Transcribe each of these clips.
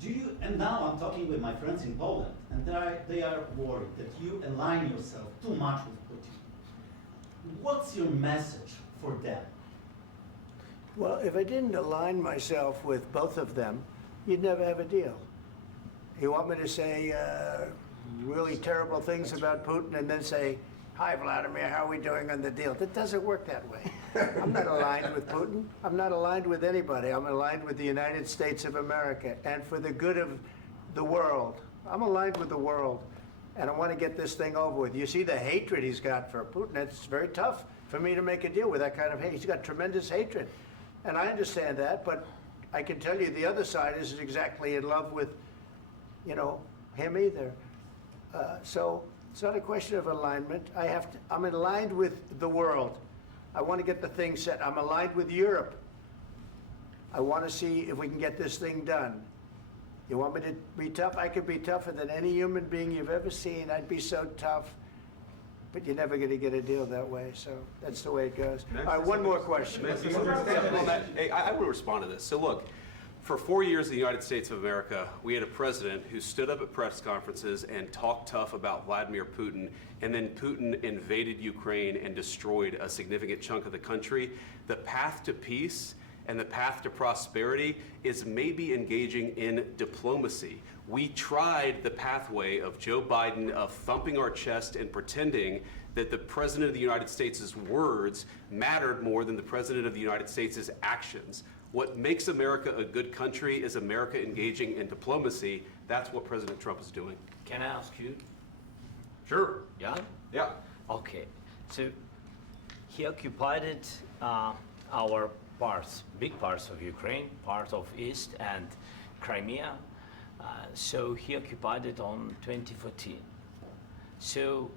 Do you, and now I'm talking with my friends in Poland, and they are worried that you align yourself too much with Putin. What's your message for them? Well, if I didn't align myself with both of them, you'd never have a deal. You want me to say really terrible things about Putin and then say, "Hi, Vladimir, how are we doing on the deal?" That doesn't work that way. I'm not aligned with Putin. I'm not aligned with anybody. I'm aligned with the United States of America. And for the good of the world, I'm aligned with the world. And I want to get this thing over with. You see the hatred he's got for Putin. It's very tough for me to make a deal with that kind of hate. He's got tremendous hatred. And I understand that, but I can tell you the other side isn't exactly in love with, you know, him either. So it's not a question of alignment. I'm aligned with the world. I want to get the thing set. I'm aligned with Europe. I want to see if we can get this thing done. You want me to be tough? I could be tougher than any human being you've ever seen. I'd be so tough. But you're never going to get a deal that way, so that's the way it goes. All right, one more question. Hey, I will respond to this. So look, for 4 years in the United States of America, we had a president who stood up at press conferences and talked tough about Vladimir Putin, and then Putin invaded Ukraine and destroyed a significant chunk of the country. The path to peace and the path to prosperity is maybe engaging in diplomacy. We tried the pathway of Joe Biden of thumping our chest and pretending that the President of the United States' words mattered more than the President of the United States' actions. What makes America a good country is America engaging in diplomacy. That's what President Trump is doing. Can I ask you? Sure. Yeah? Yeah. Okay. So he occupied our parts, big parts of Ukraine, part of East and Crimea. So he occupied it on 2014. So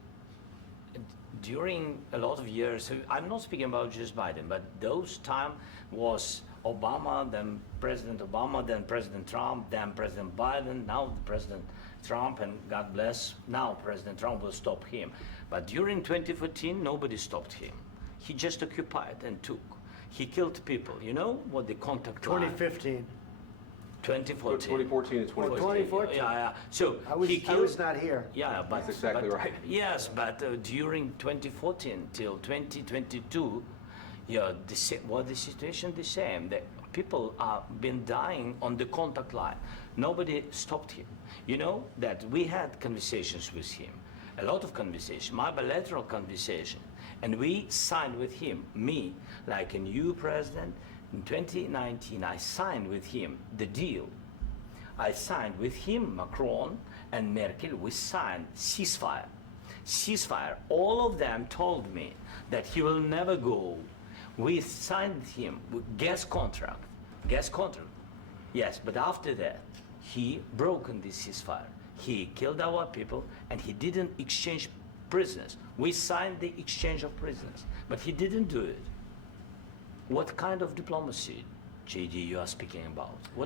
during a lot of years, so I'm not speaking about just Biden, but those time was Obama, then President Obama, then President Trump, then President Biden, now President Trump, and God bless, now President Trump will stop him. But during 2014, nobody stopped him. He just occupied and took. He killed people. You know what the contact line? 2015. 2014. 2014 and 2015. 2014. Yeah. So I was not here. Yeah, but That's exactly but- right. Yes, but during 2014 till 2022, yeah, the situation the same. The people are been dying on the contact line. Nobody stopped him. You know that we had conversations with him, a lot of conversation, my bilateral conversation, and we signed with him. Me, like a new president. In 2019, I signed with him the deal. I signed with him, Macron and Merkel, we signed ceasefire. Ceasefire. All of them told me that he will never go. We signed with him with gas contract. Gas contract. Yes, but after that, he broken this ceasefire. He killed our people and he didn't exchange prisoners. We signed the exchange of prisoners, but he didn't do it. What kind of diplomacy, JD, you are speaking about? What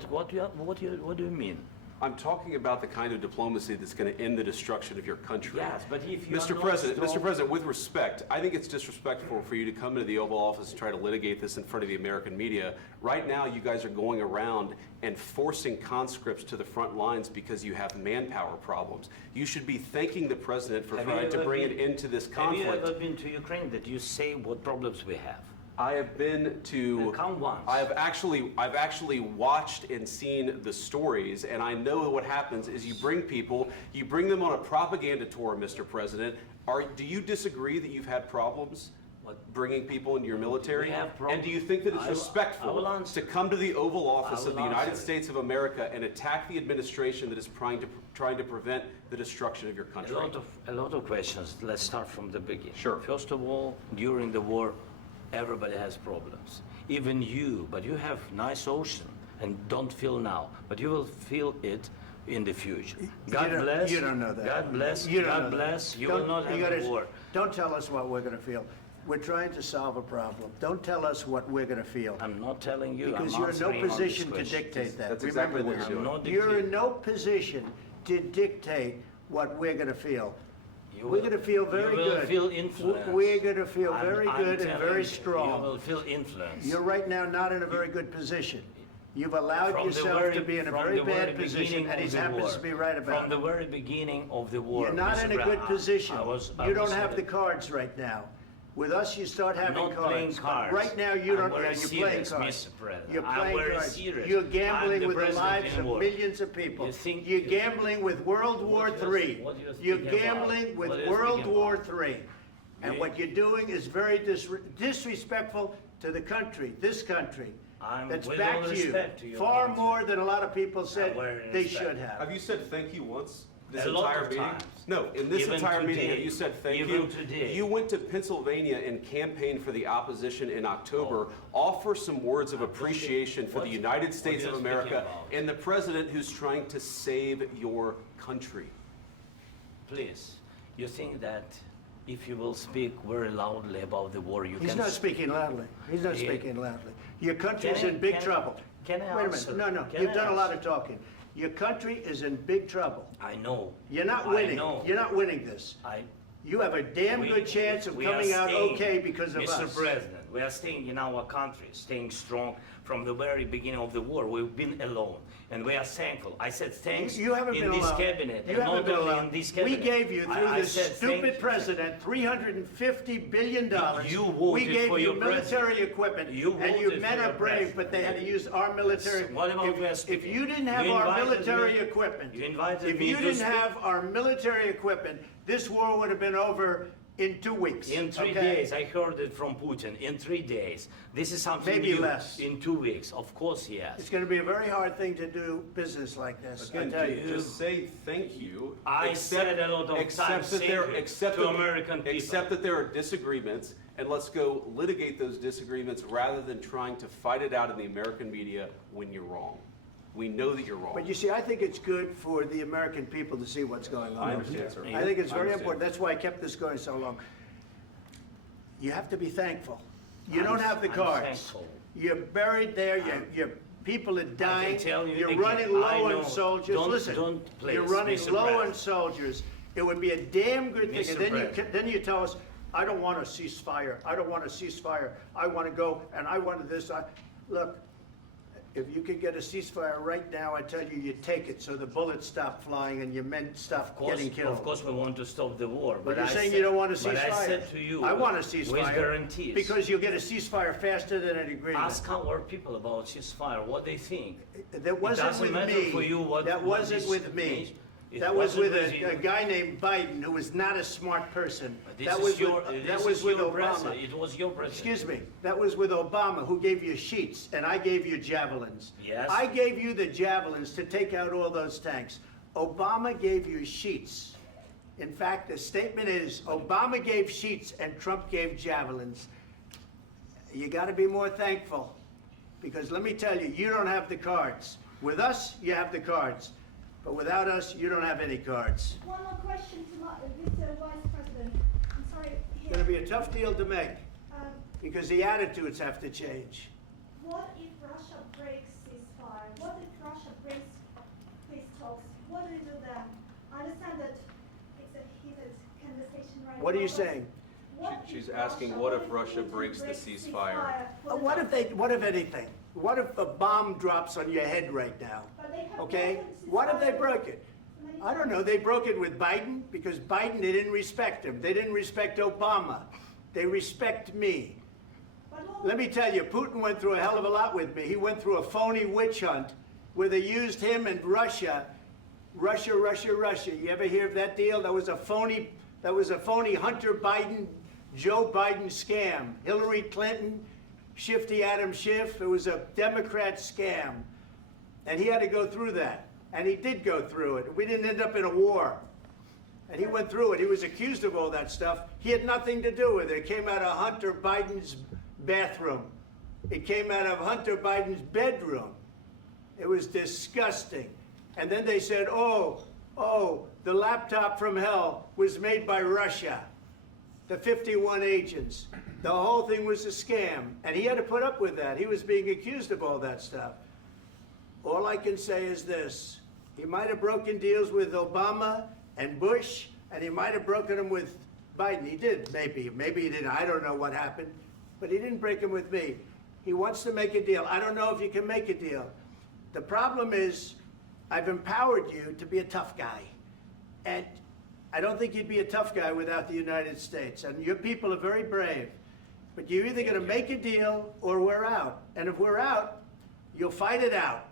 do you mean? I'm talking about the kind of diplomacy that's going to end the destruction of your country. Yes, but if you are Mr. not President, strong- Mr. President, with respect, I think it's disrespectful for you to come into the Oval Office and try to litigate this in front of the American media. Right now, you guys are going around and forcing conscripts to the front lines because you have manpower problems. You should be thanking the President for Have you trying to ever bring been- it into this Have you conflict. ever been to Ukraine that you say what problems we have? I have been to. Come once. I've actually watched and seen the stories, and I know what happens is you bring them on a propaganda tour, Mr. President. Do you disagree that you've had problems bringing people into your military? We have And do you think that it's I will respectful answer. to come to the Oval Office I of the will United answer. States of America and attack the administration that is trying to prevent the destruction of your country? A lot of questions. Let's start from the beginning. Sure. First of all, during the war, everybody has problems. Even you, but you have nice ocean and don't feel now, but you will feel it in the future. God bless. You don't know that. God bless. You don't God know that. bless. You Don't- will not you have gotta- a war. Don't tell us what we're going to feel. We're trying to solve a problem. Don't tell us what we're going to feel. I'm not telling you. Because I'm you're in no answering on this position to question. dictate that. That's Remember exactly what this. you're I'm doing. not You're in dictating. no position to dictate what we're going to feel. You We're will- going to feel very you will good. feel influence. We're going to feel I'm- very I'm good and telling very you, strong. You will feel influence. You're right now not in a very good position. You've allowed From the yourself very- to be in a from very the very bad position, beginning and he of the happens war. to be right about From the it. very beginning of the war. You're not Mr. in a good Brown, position. I You don't was have in the cards right now. With us, you start having not cards. playing But cards. right now, you I'm don't. very You're playing serious, cards. Mr. President. You're I'm playing very cards. serious. You're I'm gambling the with the president lives in of war. millions of people. You think- You're gambling with World War What you're- III. what you're You're speaking about? gambling with What you're World speaking War about? III. And You- what you're doing is very disrespectful to the country, this country. I'm That's with back all to respect to you. your Far country. more than a lot of people said very they respect. should have. Have you said thank you once this A lot entire of meeting? times. No, in this Even entire meeting, today. have you said thank Even you? today. You went to Pennsylvania and campaigned for the opposition in October. Offer some words of appreciation for the What- United what States you're of America speaking about? and the president who's trying to save your country. Please, you think that if you will speak very loudly about the war, you He's can... not speaking loudly. He's not Yeah. speaking loudly. Your country's Can I- in big can- trouble. can I Wait a answer? minute. No, Can you've I done a lot answer? of talking. Your country is in big trouble. I know. You're not I winning. know. You're not winning this. I, You have a damn we- good chance of we are coming out staying, okay because of Mr. us. President, we are staying in our country, staying strong from the very beginning of the war. We've been alone, and we are thankful. I said thanks You haven't in been this alone. cabinet, You and haven't not been only alone. in this We cabinet. gave you, through I this said thank stupid you. president, $350 billion. You We voted gave for you your military president. equipment, You and you voted men for are your brave, president. but they had to use our military. What about we are If speaking? you didn't have You our invited military me- equipment, you invited if me you to didn't speak. have our military equipment, this war would have been over in 2 weeks. In 3 okay? days, I heard it from Putin. In 3 days, this is something Maybe new. less. In 2 weeks, of course, yes. It's going to be a very hard thing to do business like this. I Again, tell you. just say thank you. I said a lot of accept times that thank there- you accept to that- American people. Accept that there are disagreements, and let's go litigate those disagreements rather than trying to fight it out in the American media when you're wrong. We know that you're wrong. But you see, I think it's good for the American people to see what's going on. I understand, sir. I think it's I very understand. important. That's why I kept this going so long. You have to be thankful. You I'm- don't have the I'm cards. thankful. You're buried there. Your people are dying. tell you You're again, running I low know. on soldiers. Don't- Listen, don't, please, you're running Mr. low on President. soldiers. It would be a damn good thing. Mr. And then President. then you tell us, I don't want a ceasefire. I don't want a ceasefire. I want to go and I want this. Look, if you could get a ceasefire right now, I tell you, you take it so the bullets stop flying and your men stop getting killed. Of course, we want to stop the war. But you're I saying said- you don't want a ceasefire. But I said to you, I want a with ceasefire. guarantees. Because you'll get a ceasefire faster than an agreement. Ask our people about ceasefire, what they think. That wasn't doesn't with matter me. for you what- That what wasn't this with me. means. It That was wasn't with with you. a guy named Biden who was not a smart person. This That is was your, with, this that was is with your Obama. president. It was your president. Excuse me, that was with Obama, who gave you sheets, and I gave you javelins. Yes. I gave you the javelins to take out all those tanks. Obama gave you sheets. In fact, the statement is, Obama gave sheets and Trump gave javelins. You gotta be more thankful, because let me tell you, you don't have the cards. With us, you have the cards, but without us, you don't have any cards. One more question to Mr. Vice President. I'm sorry. It's gonna be a tough deal to make, Um, because the attitudes have to change. what if Russia breaks ceasefire? What if Russia breaks peace talks? What do you do then? I understand that it's a heated conversation right now. What are you but saying? what if She's asking, what if Russia Putin breaks the ceasefire? What if anything? What if a bomb drops on your head right now? But they have Okay? broken What if they ceasefire broke it? many I don't times. know. They broke it with Biden because Biden, they didn't respect him. They didn't respect Obama. They respect me. But all- Let me tell you, Putin went through a hell of a lot with me. He went through a phony witch hunt where they used him and Russia. Russia. You ever hear of that deal? That was a phony Hunter Biden, Joe Biden scam. Hillary Clinton, Shifty Adam Schiff. It was a Democrat scam. And he had to go through that. And he did go through it. We didn't end up in a war. And he went through it. He was accused of all that stuff. He had nothing to do with it. It came out of Hunter Biden's bathroom. It came out of Hunter Biden's bedroom. It was disgusting. And then they said, oh, the laptop from hell was made by Russia. The 51 agents. The whole thing was a scam. And he had to put up with that. He was being accused of all that stuff. All I can say is this. He might have broken deals with Obama and Bush, and he might have broken them with Biden. He did, maybe. Maybe he didn't. I don't know what happened. But he didn't break them with me. He wants to make a deal. I don't know if you can make a deal. The problem is, I've empowered you to be a tough guy. And I don't think you'd be a tough guy without the United States. And your people are very brave. But you're either gonna make a deal or we're out. And if we're out, you'll fight it out.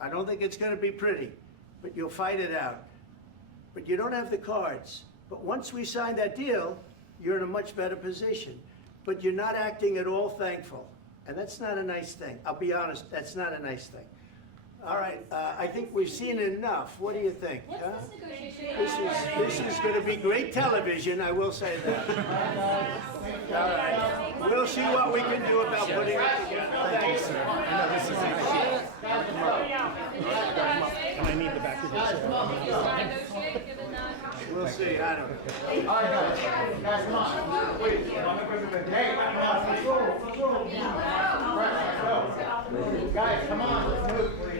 I don't think it's gonna be pretty, but you'll fight it out. But you don't have the cards. But once we sign that deal, you're in a much better position. But you're not acting at all thankful. And that's not a nice thing. I'll be honest, that's not a nice thing. All right, I think we've seen enough. What do you think? What's huh? this negotiation? This is going to be great television, I will say that. All right, we'll see what we can do about putting it together. Thanks. I need the back of this. We'll see, I don't know. Guys, come on, let's move, please.